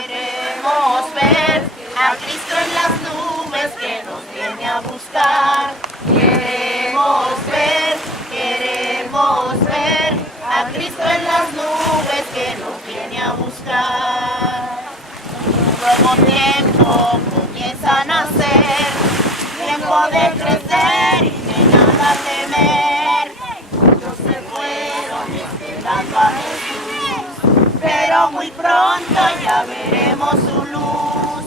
Queremos ver a Cristo en las nubes que nos viene a buscar. Queremos ver a Cristo en las nubes que nos viene a buscar. Un nuevo tiempo comienza a nacer, tiempo de crecer y de nada temer. Muchos se fueron esperando a Jesús, pero muy pronto ya veremos su luz.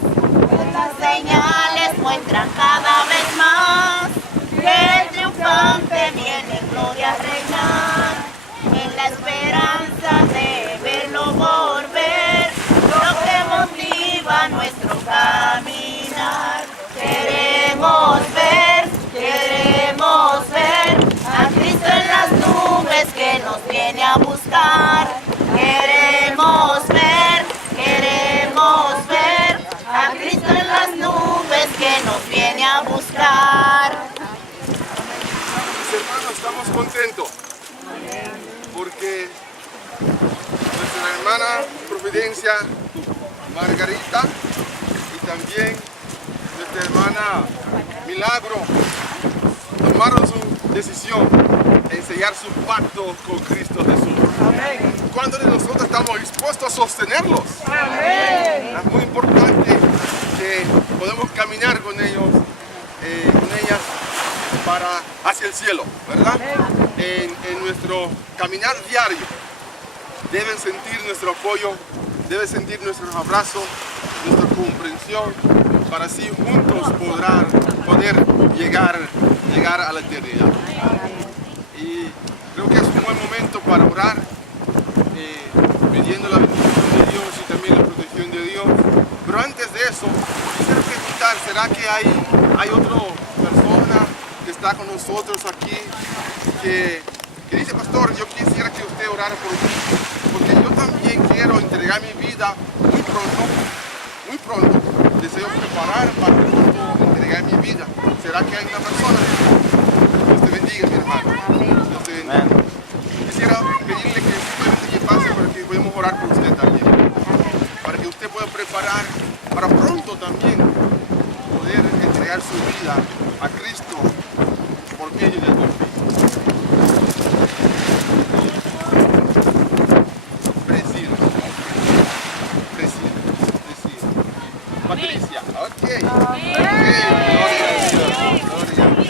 Las señales muestran cada vez más que el triunfante viene en gloria a reinar. En la esperanza de verlo volver, lo que motiva nuestro caminar. Queremos ver a Cristo en las nubes que nos viene a buscar. Queremos ver a Cristo en las nubes que nos viene a buscar. Mis hermanos, estamos contentos porque nuestra hermana Providencia Margarita y también nuestra hermana Milagro tomaron su decisión en sellar su pacto con Cristo Jesús. ¿Cuántos de nosotros estamos dispuestos a sostenerlos? Amén. Es muy importante que podamos caminar con ellos, con ellas hacia el cielo, ¿verdad? En nuestro caminar diario deben sentir nuestro apoyo, deben sentir nuestros abrazos, nuestra comprensión, para así juntos poder llegar a la eternidad. Y creo que es un buen momento para orar, pidiendo la bendición de Dios y también la protección de Dios. Pero antes de eso, quisiera preguntar, ¿será que hay otra persona que está con nosotros aquí que dice, pastor, yo quisiera que usted orara por mí, porque yo también quiero entregar mi vida muy pronto, deseo preparar para pronto entregar mi vida? ¿Será que hay una persona? Dios te bendiga, mi hermano. Dios te bendiga. Quisiera pedirle que simplemente pase para que podamos orar por usted también, para que usted pueda preparar para pronto también poder entregar su vida a Cristo por medio del bautismo. Patricia, ok. Gloria a Dios, gloria a Dios.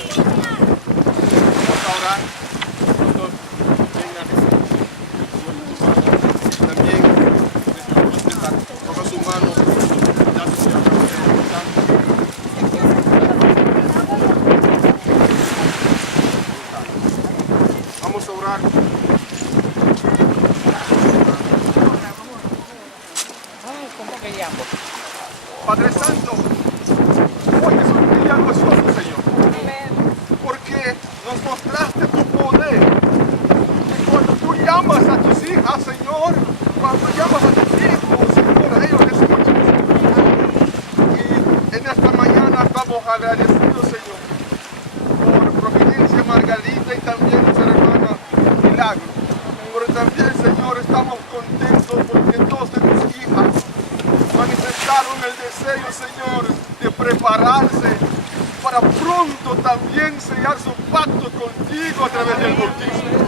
Vamos a orar. Pastor, venga. También ponga su mano. Ya se vamos a orar. Padre Santo, hoy es un día gozoso, Señor, porque nos mostraste tu poder. Y cuando tú llamas a tus hijas, Señor, cuando llamas a tus hijos, Señor, ellos te escuchan. Y en esta mañana estamos agradecidos, Señor, por Providencia Margarita y también nuestra hermana Milagro. Pero también, Señor, estamos contentos porque dos de tus hijas manifestaron el deseo, Señor, de prepararse para pronto también sellar su pacto contigo a través del bautismo.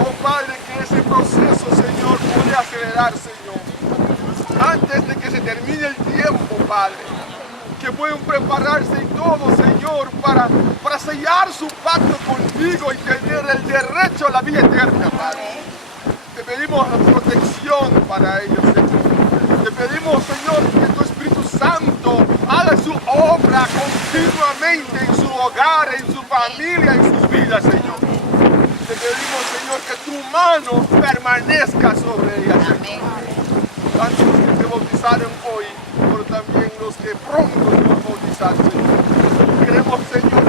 Oh Padre, que ese proceso, Señor, puede acelerar, Señor, antes de que se termine el tiempo, Padre, que pueden prepararse y todo, Señor, para sellar su pacto contigo y tener el derecho a la vida eterna, Padre. Te pedimos la protección para ellos, Señor. Te pedimos, Señor, que tu Espíritu Santo haga su obra continuamente en su hogar, en su familia, en sus vidas, Señor. Te pedimos, Señor, que tu mano permanezca sobre ellas, Señor. Tanto los que se bautizaron hoy, pero también los que pronto se van a bautizar, Señor. Queremos, Señor,